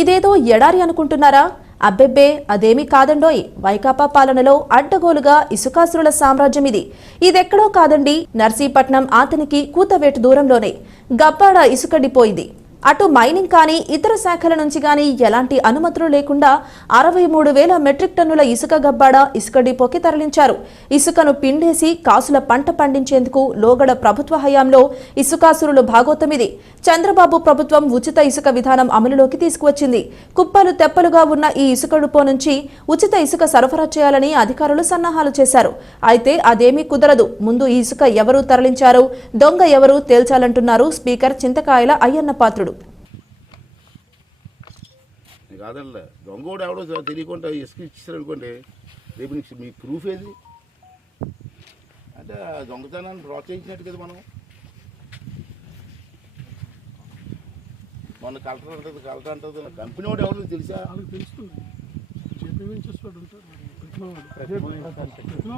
ఇదేదో ఎడారి అనుకుంటున్నారా? అబ్బెబ్బే అదేమీ కాదండోయ్. వైకాపా పాలనలో అడ్డగోలుగా ఇసుకాసురుల సామ్రాజ్యం ఇది. ఇదెక్కడో కాదండి నర్సీపట్నం ఆతనికి కూతవేటు దూరంలోనే. గప్పాడ ఇసుక డిపో ఇది అటు మైనింగ్ కానీ ఇతర శాఖల నుంచి కానీ ఎలాంటి అనుమతులు లేకుండా అరవై మూడు వేల మెట్రిక్ టన్నుల ఇసుక గబ్బాడ ఇసుక డిపోకి తరలించారు. ఇసుకను పిండేసి కాసుల పంట పండించేందుకు లోగడ ప్రభుత్వ హయాంలో ఇసుకాసురులు భాగోతమిది. చంద్రబాబు ప్రభుత్వం ఉచిత ఇసుక విధానం అమలులోకి తీసుకువచ్చింది. కుప్పలు తెప్పలుగా ఉన్న ఈ ఇసుక డిపో నుంచి ఉచిత ఇసుక సరఫరా చేయాలని అధికారులు సన్నాహాలు చేశారు. అయితే అదేమీ కుదరదు. ముందు ఈ ఇసుక ఎవరు తరలించారు? దొంగ ఎవరు తేల్చాలంటున్నారు స్పీకర్ చింతకాయల అయ్యన్న పాత్రుడు. కాదండి దొంగోడు ఎవడో తెలియకుండా ఇసుక ఇచ్చారు అనుకోండి రేపు నీకు మీ ప్రూఫ్ ఏది? అంటే దొంగతనాన్ని ప్రోత్సహించినట్టు కదా మనం. మొన్న కలెక్టర్ అంటది కలెక్టర్ అంటది కంపెనీ వాడు ఎవరు తెలుసా? వాళ్ళకి తెలుస్తుంది చెప్పి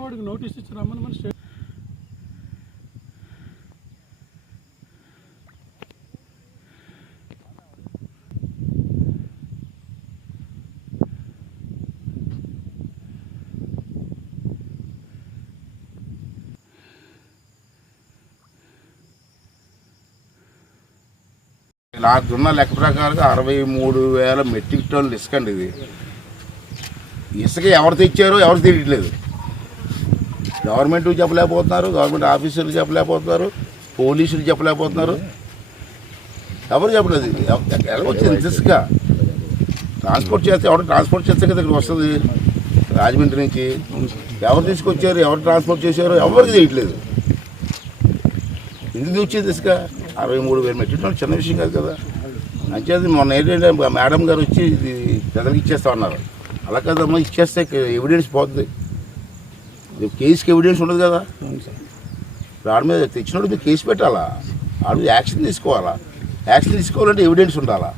వాడు. నోటీస్ ఇచ్చి రమ్మని మన నాకున్న లెక్క ప్రకారంగా అరవై మూడు వేల మెట్రిక్ టన్నులు ఇసుక అండి ఇది. ఇసుక ఎవరు తెచ్చారో ఎవరు తెలియట్లేదు. గవర్నమెంట్ చెప్పలేకపోతున్నారు గవర్నమెంట్ ఆఫీసర్లు చెప్పలేకపోతున్నారు పోలీసులు చెప్పలేకపోతున్నారు. ఎవరు చెప్పలేదు వచ్చింది ఇసుక. ట్రాన్స్పోర్ట్ చేస్తే ఎవరు ట్రాన్స్పోర్ట్ చేస్తే కదా ఇక్కడ వస్తుంది? రాజమండ్రి నుంచి ఎవరు తీసుకొచ్చారు? ఎవరు ట్రాన్స్పోర్ట్ చేశారు ఎవరికి తెలియట్లేదు. ఎందుకు వచ్చింది ఇసుక? అరవై మూడు వేలు మెట్రిక్ టన్నులు చిన్న విషయం కాదు కదా. అంచేది మొన్న ఏంటంటే మేడం గారు వచ్చి ఇది ప్రజలకు ఇచ్చేస్తా ఉన్నారు అలా కదమ్మా ఇచ్చేస్తే ఎవిడెన్స్ పోతుంది రేపు కేసుకి ఎవిడెన్స్ ఉండదు కదా. వాడి మీద తెచ్చినోడు మీరు కేసు పెట్టాలా? వాడు యాక్షన్ తీసుకోవాలా? యాక్షన్ తీసుకోవాలంటే ఎవిడెన్స్ ఉండాలా?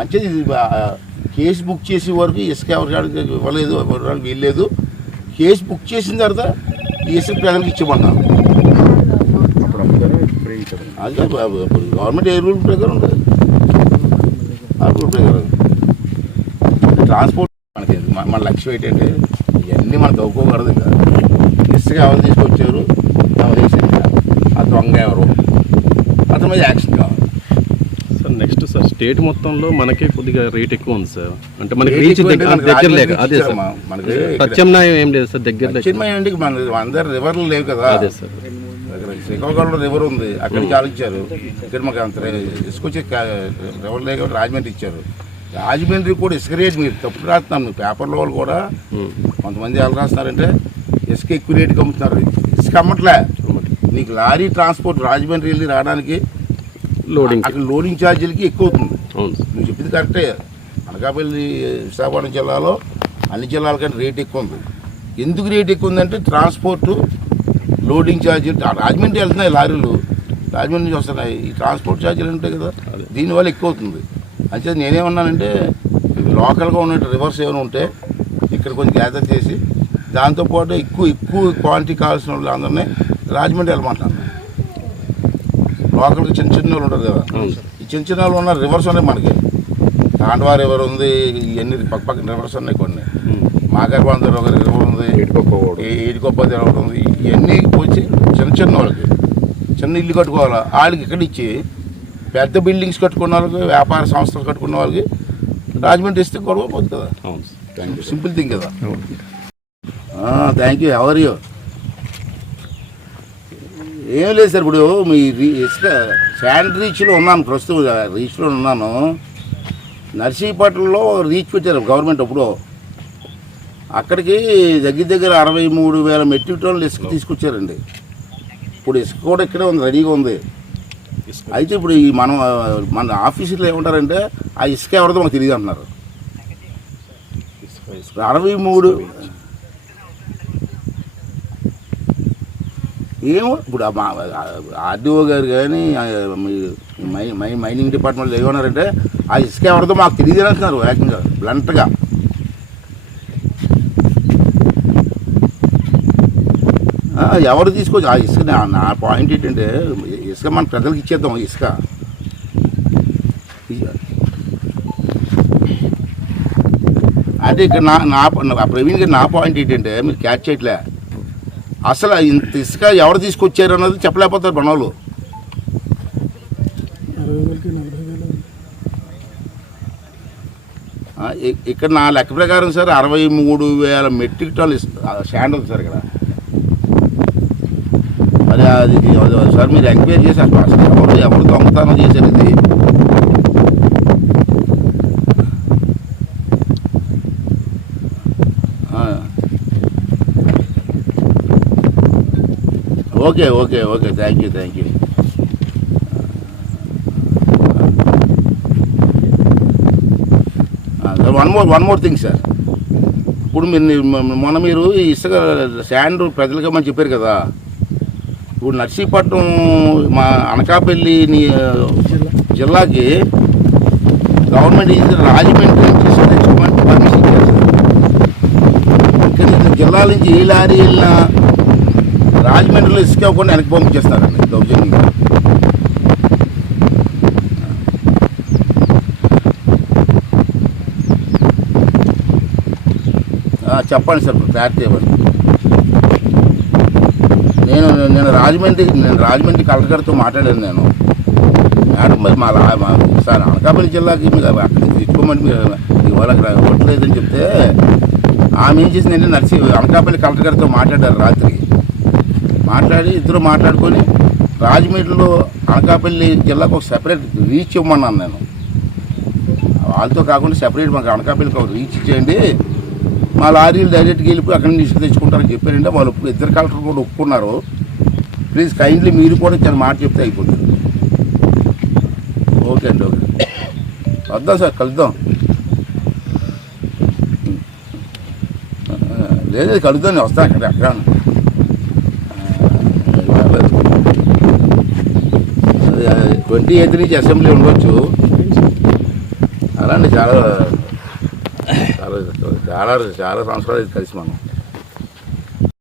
అంచేది ఇది కేసు బుక్ చేసే వరకు ఇసుక ఎవరికి ఇవ్వలేదు ఇవ్వడానికి వీల్లేదు. కేసు బుక్ చేసిన తర్వాత ఈ ఇసుక ప్రజలకు ఇచ్చేమన్నారు అదే గవర్నమెంట్ ఏ రూల్ ప్రకారం ఉంటుంది ఆ రూల్ ప్రకారం ట్రాన్స్పోర్ట్ మనకి మన లక్ష్యం ఏంటంటే ఇవన్నీ మనం తవ్వుకోకూడదు ఇంకా ఇసుక ఎవరు తీసుకొచ్చారు ఎవరు చేసింది ఆ దొంగ ఎవరు అతని మీద యాక్షన్ కావాలి సార్ నెక్స్ట్ సార్ స్టేట్ మొత్తంలో మనకి కొద్దిగా రేట్ ఎక్కువ ఉంది సార్. అంటే మనకి రీచ్ అంటే దగ్గర మనకి లేక అదే సార్. మనకి ప్రత్యామ్నాయం ఏం లేదు సార్ దగ్గర చిన్మయ్య ఇంటికి మన అందరు రివర్లు లేవు కదా. అదే సార్. దగ్గర శ్రీకాకుళం రివర్ ఉంది? అక్కడి నుంచి ఆలోచించారు ఇక్కడ మాకు అంత ఇసుకొచ్చి రివర్ లేక రాజమండ్రి ఇచ్చారు. రాజమండ్రి కూడా ఇసుక రేట్ మీరు తప్పు రాస్తున్నాను మీ పేపర్లో వాళ్ళు కూడా కొంతమంది ఎలా రాస్తున్నారంటే ఇసుక ఎక్కువ రేటుకి అమ్ముతున్నారు. ఇసుక అమ్మట్లే. నీకు లారీ ట్రాన్స్పోర్ట్ రాజమండ్రి వెళ్ళి రావడానికి లోడింగ్ అక్కడ లోడింగ్ ఛార్జీలకి ఎక్కువ అవుతుంది. నువ్వు చెప్పింది కరెక్టే. అనకాపల్లి విశాఖపట్నం జిల్లాలో అన్ని జిల్లాల కంటే రేట్ ఎక్కువ ఉంది. ఎందుకు రేట్ ఎక్కువ ఉందంటే ట్రాన్స్పోర్ట్ లోడింగ్ ఛార్జీలు రాజమండ్రి వెళ్తున్నాయి లారీలు. రాజమండ్రి నుంచి వస్తున్నాయి. ఈ ట్రాన్స్పోర్ట్ ఛార్జీలు ఉంటాయి కదా దీనివల్ల ఎక్కువ అవుతుంది అంతే నేనేమన్నానంటే లోకల్గా ఉన్న రివర్స్ ఏమైనా ఉంటే ఇక్కడ కొంచెం గ్యాదర్ చేసి దాంతోపాటు ఎక్కువ ఎక్కువ క్వాంటిటీ కావాల్సిన వాళ్ళు అందరినీ రాజమండ్రి వెళ్ళమంటాను లోకల్గా చిన్న చిన్న వాళ్ళు ఉంటారు కదా. ఈ చిన్న చిన్న వాళ్ళు ఉన్న రివర్స్ ఉన్నాయి మనకి. తాండవా రివర్ ఉంది ఇవన్నీ పక్క పక్కన రివర్స్ ఉన్నాయి కొన్ని. మాగర్బంద ఒక రివర్ ఉంది. ఈడికొప్ప రివర్ ఉంది. ఇవన్నీ వచ్చి చిన్న చిన్న వాళ్ళకి చిన్న ఇల్లు కట్టుకోవాలి? వాళ్ళకి ఇక్కడ ఇచ్చి? పెద్ద బిల్డింగ్స్ కట్టుకున్న వాళ్ళకి వ్యాపార సంస్థలు కట్టుకున్న వాళ్ళకి రాజమండ్రి ఇస్తే గొడవ పోతుంది కదా. సింపుల్ థింగ్ కదా. థ్యాంక్ యూ ఎవర్ యూ ఏం లేదు సార్ ఇప్పుడు మీ ఇసుక శాండ్ రీచ్లో ఉన్నాను ప్రస్తుతం రీచ్లో ఉన్నాను. నర్సీపట్నంలో రీచ్ పెట్టారు గవర్నమెంట్ అప్పుడు. అక్కడికి దగ్గర దగ్గర అరవై మూడు వేల మెట్రిక్ టన్నులు ఇసుక తీసుకొచ్చారండి. ఇప్పుడు ఇసుక కూడా ఇక్కడే ఉంది రెడీగా ఉంది. అయితే ఇప్పుడు ఈ మనం మన ఆఫీసులో ఏమంటారంటే ఆ ఇసుక ఎవరిదో మాకు తెలియదు అంటున్నారు. అరవై మూడు. ఏమో ఇప్పుడు ఆర్డీఓ గారు కానీ మైనింగ్ డిపార్ట్మెంట్లో ఏమన్నారంటే ఆ ఇసుక ఎవరిదో మాకు తెలియదు అని అంటున్నారు ఏకంగా బ్లంట్గా ఎవరు తీసుకోవచ్చు ఆ ఇసుక నా పాయింట్ ఏంటంటే ఇసుక మన ప్రజలకు ఇచ్చేద్దాం ఇసుక. అంటే ఇక్కడ నా నా ప్రవీణ్ గారు నా పాయింట్ ఏంటంటే మీరు క్యాచ్ చేయట్లే. అసలు ఇంత ఇసుక ఎవరు తీసుకొచ్చారు అన్నది చెప్పలేకపోతారు మనోళ్ళు. ఇక్కడ నా లెక్క ప్రకారం సార్ అరవై మూడు వేల మెట్రిక్ టన్ స్టాండ్ ఉంది సార్ ఇక్కడ. సార్ మీరు ఎంక్వైరీ చేసి అసలు అసలు ఎవరు ఎవరు దొంగతనం చేశారు ఇది okay okay okay. Thank you thank you. Sir one more one more thing sir. ఇప్పుడు మీరు మొన్న మీరు ఈ ఇసుక శాండ్ ప్రజలకు చెప్పారు కదా. ఇప్పుడు నర్సీపట్నం మా అనకాపల్లి జిల్లాకి గవర్నమెంట్ ఇది రాజమండ్రి నుంచి పర్మిషన్ ఇచ్చారు ఇక్కడ ఇది జిల్లాల నుంచి ఏ లారీ వెళ్ళినా రాజమండ్రిలో ఇసుక ఇవ్వకుండా వెనక్కి పంపించేస్తారండి దౌర్జన్యంగా చెప్పండి సార్ క్లారిటీ ఇవ్వండి. నేను నేను రాజమండ్రి నేను రాజమండ్రి కలెక్టర్తో మాట్లాడాను నేను. మేడం మరి మా లా- మా సార్ అనకాపల్లి జిల్లాకి మీకు అక్కడ నుంచి మీరు ఇవాళ అక్కడ ఇవ్వట్లేదని చెప్తే ఆమె ఏం చేసిందంటే నర్సి అనకాపల్లి కలెక్టర్ గారితో మాట్లాడారు రాత్రి. మాట్లాడి ఇద్దరు మాట్లాడుకొని రాజమండ్రిలో అనకాపల్లి జిల్లాకు ఒక సెపరేట్ రీచ్ ఇవ్వమన్నాను నేను. వాళ్ళతో కాకుండా సెపరేట్ మాకు అనకాపల్లికి ఒక రీచ్ ఇచ్చేయండి. మా లారీలు డైరెక్ట్గా వెళ్ళిపోయి అక్కడ నుంచి తెచ్చుకుంటారని చెప్పారంటే వాళ్ళు ఒప్పు- ఇద్దరు కలెక్టర్ కూడా ఒప్పుకున్నారు. ప్లీజ్ కైండ్లీ మీరు కూడా చాలా మాట చెప్తే అయిపోతుంది. ఓకే అండి ఓకే. వద్దాం సార్ కలుద్దాం. లేదు కలుద్దాం నేను వస్తాను అక్కడ అక్కడ ట్వంటీ ఎయిత్ నుంచి అసెంబ్లీ ఉండవచ్చు. అలాంటి చాలా చాలా చాలా సంవత్సరాలు కలిసి మనం.